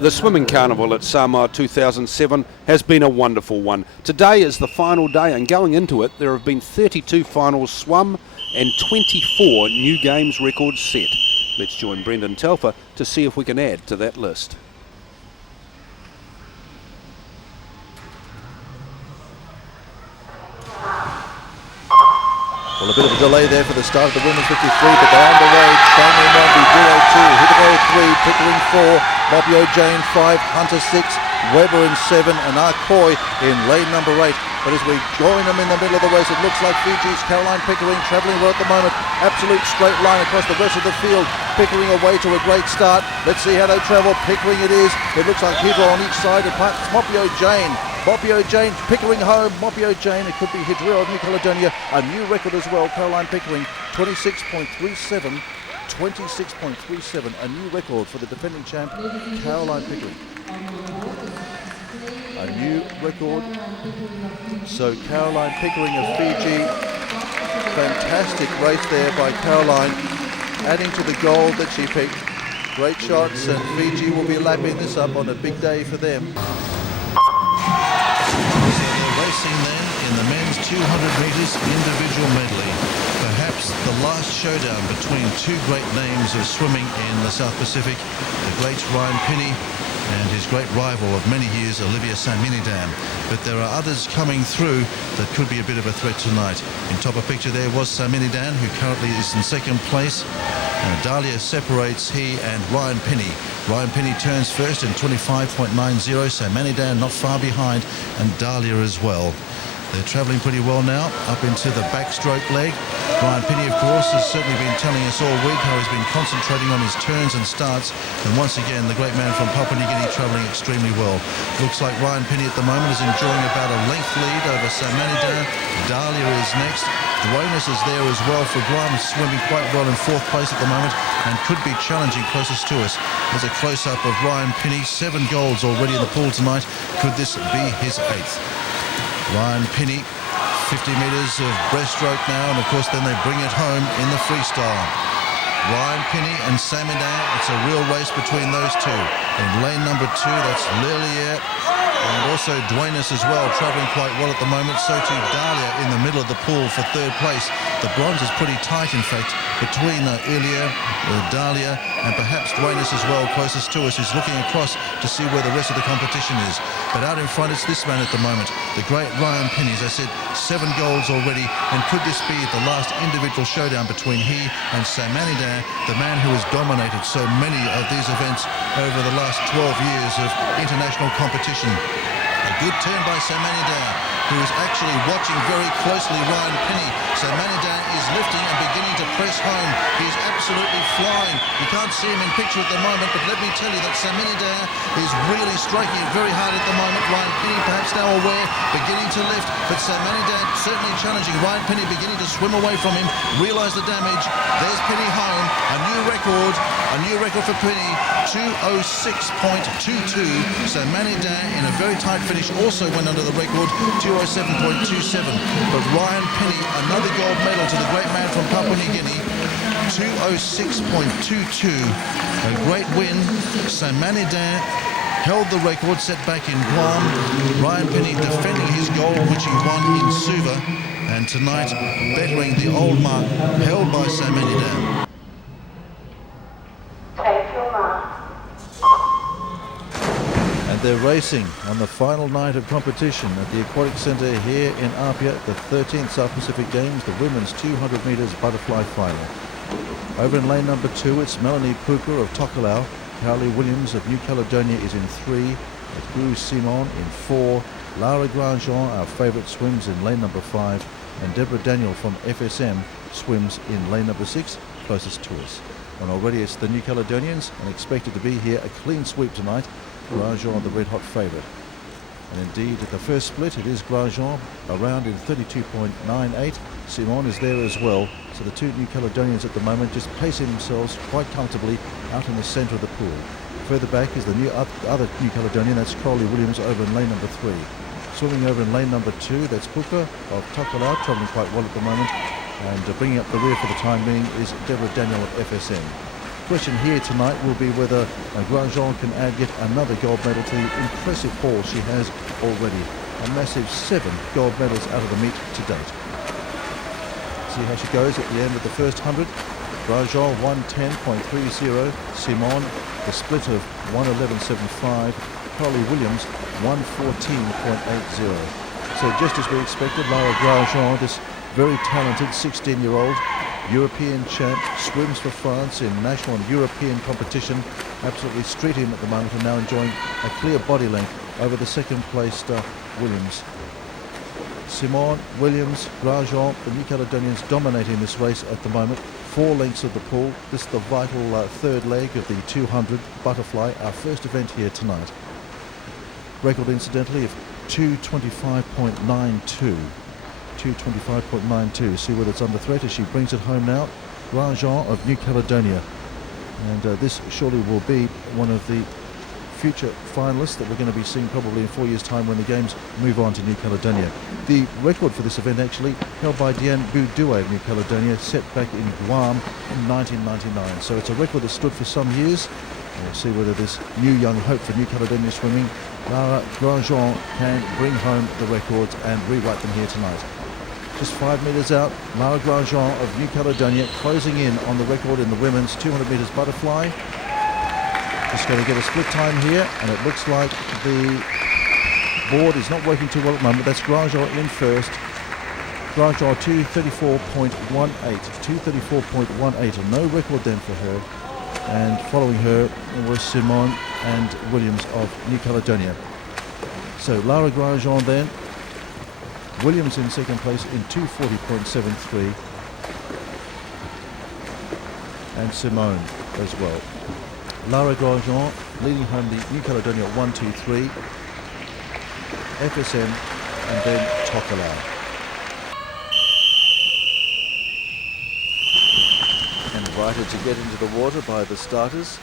The Swimming Carnival at Samoa 2007 has been a wonderful one. Today is the final day, and going into it there have been 32 finals swum and 24 new games records set. Let's join Brendan Telfer to see if we can add to that list. Well, a bit of a delay there for the start of the women's 53, but they're underway. Daniel Mombi, Duro 2, Hideo 3, Pickering 4, Mopio Jane 5, Hunter 6, Weber in 7, and Arcoy in lane number 8. But as we join them in the middle of the race, it looks like Fiji's Caroline Pickering travelling well at the moment. Absolute straight line across the rest of the field. Pickering away to a great start. Let's see how they travel. Pickering it is. It looks like Hidro on each side. And perhaps Mopio Jane. Mopio Jane, Pickering home. Mopio Jane, it could be Hidro of New Caledonia. A new record as well. Caroline Pickering, 26.37. 26.37, a new record for the defending champ, Caroline Pickering. A new record. So Caroline Pickering of Fiji, fantastic race there by Caroline, adding to the gold that she picked. Great shots, and Fiji will be lapping this up on a big day for them. So they're racing then in the men's 200 metres individual medley. Perhaps the last showdown between two great names of swimming in the South Pacific, the great Ryan Penny and his great rival of many years, Olivia Saminidam. But there are others coming through that could be a bit of a threat tonight. In top of picture there was Saminidam, who currently is in second place. And Dahlia separates he and Ryan Penny. Ryan Penny turns first in 25.90, Saminidam not far behind, and Dahlia as well. They're travelling pretty well now, up into the backstroke leg. Ryan Penny, of course, has certainly been telling us all week how he's been concentrating on his turns and starts. And once again, the great man from Papua New Guinea travelling extremely well. Looks like Ryan Penny at the moment is enjoying about a length lead over Saminidam. Dahlia is next. Duenas is there as well for Guam, swimming quite well in fourth place at the moment and could be challenging closest to us. There's a close-up of Ryan Penny, 7 golds already in the pool tonight. Could this be his 8th? Ryan Penny, 50 metres of breaststroke now, and of course then they bring it home in the freestyle. Ryan Penny and Saminidam, it's a real race between those two. In lane number 2, that's Lilier, and also Duenas as well, travelling quite well at the moment. So too Dahlia in the middle of the pool for 3rd place. The bronze is pretty tight, in fact, between Ilia, Dahlia, and perhaps Duenas as well, closest to us, who's looking across to see where the rest of the competition is. But out in front, it's this man at the moment, the great Ryan Penny. As I said, 7 golds already, and could this be the last individual showdown between he and Saminidam, the man who has dominated so many of these events over the last 12 years of international competition. A good turn by Saminidam, who is actually watching very closely Ryan Penny. Saminidam is lifting and beginning to press home. He's absolutely flying. You can't see him in picture at the moment, but let me tell you that Saminidam is really striking it very hard at the moment. Ryan Penny perhaps now aware, beginning to lift, but Saminidam certainly challenging. Ryan Penny beginning to swim away from him, realise the damage. There's Penny home, a new record for Penny, 2:06.22. Saminidam in a very tight finish also went under the record, 2:07.27. But Ryan Penny, another gold medal to the great man from Papua New Guinea, 2:06.22. A great win. Saminidam held the record set back in Guam. Ryan Penny defending his gold, which he won in Suva, and tonight bettering the old mark held by Saminidam. And they're racing on the final night of competition at the Aquatic Centre here in Apia, the 13th South Pacific Games, the women's 200 metres butterfly final. Over in lane number 2, it's Melanie Puka of Tokelau. Carly Williams of New Caledonia is in 3. Gru Simon in 4. Lara Grandjean, our favourite, swims in lane number 5. And Deborah Daniel from FSM swims in lane number 6, closest to us. And already it's the New Caledonians, and expected to be here a clean sweep tonight. Grandjean, the red-hot favourite. And indeed, at the first split, it is Grandjean around in 32.98. Simon is there as well. So the two New Caledonians at the moment just pacing themselves quite comfortably out in the centre of the pool. Further back is the other New Caledonian, that's Carly Williams over in lane number 3. Swimming over in lane number 2, that's Puka of Tokelau, travelling quite well at the moment. And bringing up the rear for the time being is Deborah Daniel of FSM. question here tonight will be whether Grandjean can add yet another gold medal to the impressive haul she has already. A massive 7 gold medals out of the meet to date. See how she goes at the end of the first 100. Grandjean 110.30, Simon the split of 111.75, Carly Williams 114.80. So just as we expected, Lara Grandjean, this very talented 16-year-old European champ, swims for France in national and European competition, absolutely streeting at the moment, and now enjoying a clear body length over the second placed Williams. Simon, Williams, Grandjean, the New Caledonians dominating this race at the moment. 4 lengths of the pool. This is the vital third leg of the 200 butterfly, our first event here tonight. Record incidentally of 225.92. 225.92. See whether it's under threat as she brings it home now. Grandjean of New Caledonia. And this surely will be one of the future finalists that we're going to be seeing probably in 4 years' time when the games move on to New Caledonia. The record for this event actually held by Diane Boudouet of New Caledonia, set back in Guam in 1999. So it's a record that stood for some years. We'll see whether this new young hope for New Caledonia swimming, Lara Grandjean, can bring home the records and rewrite them here tonight. Just 5 metres out, Lara Grandjean of New Caledonia closing in on the record in the women's 200 metres butterfly. Just going to get a split time here, and it looks like the board is not working too well at the moment. That's Grandjean in first. Grandjean 234.18, 234.18, and no record then for her. And following her was Simon and Williams of New Caledonia. So Lara Grandjean then, Williams in second place in 240.73, and Simone as well. Lara Grandjean leading home the New Caledonia 1-2-3, FSM, and then Tokelau. Invited to get into the water by the starters.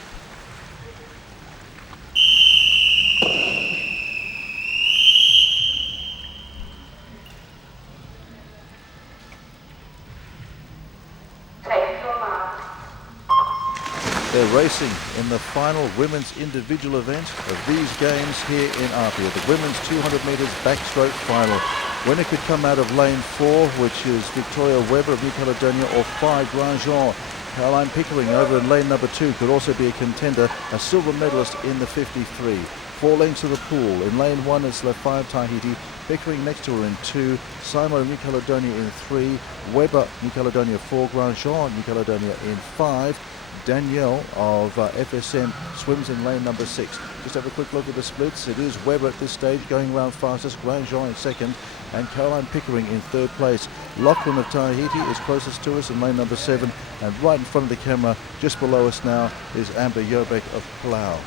They're racing in the final women's individual event of these games here in Apia, the women's 200 metres backstroke final. Winner could come out of lane 4, which is Victoria Weber of New Caledonia, or 5 Grandjean. Caroline Pickering over in lane number 2 could also be a contender, a silver medalist in the 53. 4 lengths of the pool. In lane 1 is the 5 Tahiti, Pickering next to her in 2, Simon of New Caledonia in 3, Weber New Caledonia 4, Grandjean New Caledonia in 5. Danielle of FSM swims in lane number 6. Just have a quick look at the splits. It is Weber at this stage going round fastest, Grandjean in second, and Caroline Pickering in third place. Lachlan of Tahiti is closest to us in lane number 7, and right in front of the camera, just below us now, is Amber Jobek of Palau.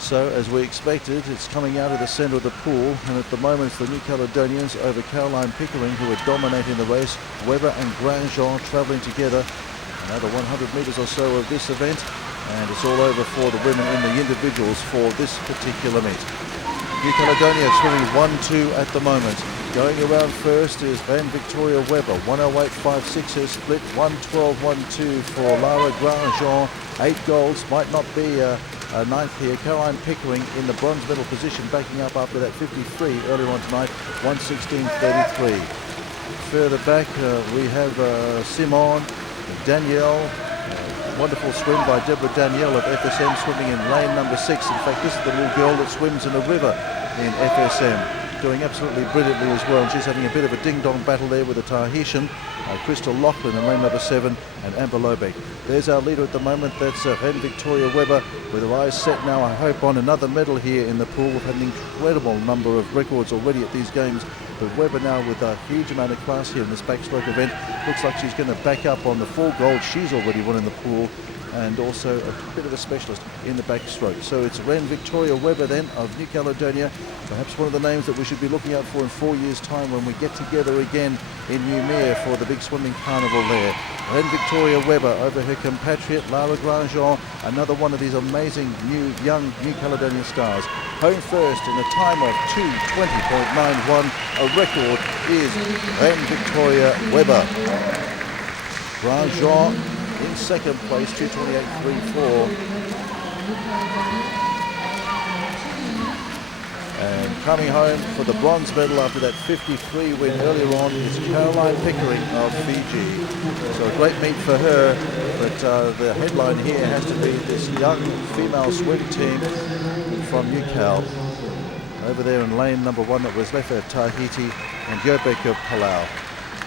So, as we expected, it's coming out of the centre of the pool, and at the moment it's the New Caledonians over Caroline Pickering who are dominating the race. Weber and Grandjean travelling together. Another 100 metres or so of this event, and it's all over for the women in the individuals for this particular meet. New Caledonia swimming 1-2 at the moment. Going around first is Van Victoria Weber, 108.56 her split, 112.12 for Lara Grandjean. 8 golds, might not be a ninth here. Caroline Pickering in the bronze medal position, backing up after that 53 earlier on tonight, 116.33. Further back we have Simon, Danielle, wonderful swim by Deborah Danielle of FSM swimming in lane number 6. In fact, this is the little girl that swims in the river in FSM, doing absolutely brilliantly as well. And she's having a bit of a ding-dong battle there with the Tahitian, Crystal Lachlan in lane number 7, and Amber Lobeck. There's our leader at the moment, that's Van Victoria Weber, with her eyes set now, I hope, on another medal here in the pool. We've had an incredible number of records already at these games. But Weber now with a huge amount of class here in this backstroke event. Looks like she's going to back up on the 4 gold she's already won in the pool, and also a bit of a specialist in the backstroke. So it's Ren Victoria Weber then of New Caledonia, perhaps one of the names that we should be looking out for in 4 years' time when we get together again in Noumea for the big swimming carnival there. Ren Victoria Weber over her compatriot Lara Grandjean, another one of these amazing young New Caledonia stars. Home first in a time of 2:20.91. A record is Ren Victoria Weber. Grandjean in second place, 2:28.34. And coming home for the bronze medal after that 53 win earlier on is Caroline Pickering of Fiji. So a great meet for her, but the headline here has to be this young female swim team from UCal. Over there in lane number 1, that was Lefa Tahiti and Yobek of Palau.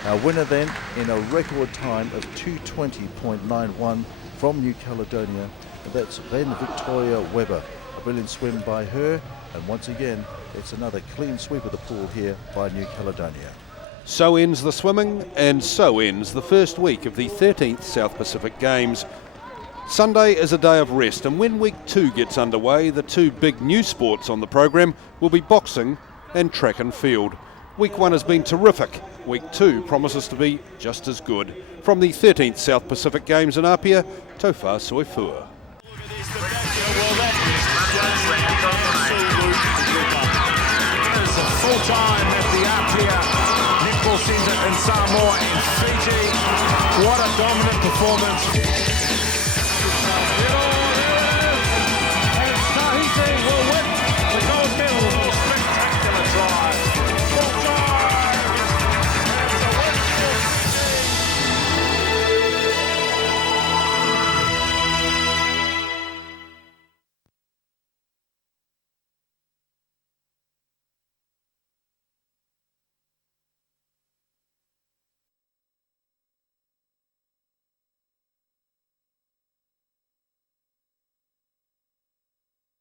Our winner then in a record time of 2:20.91 from New Caledonia. And that's then Victoria Weber. A brilliant swim by her. And once again, it's another clean sweep of the pool here by New Caledonia. So ends the swimming, and so ends the first week of the 13th South Pacific Games. Sunday is a day of rest, and when week 2 gets underway, the two big new sports on the program will be boxing and track and field. Week 1 has been terrific. Week 2 promises to be just as good. From the 13th South Pacific Games in Apia, Taufa Soifua. Full time at the Apia Netball Centre in Samoa and Fiji. What a dominant performance.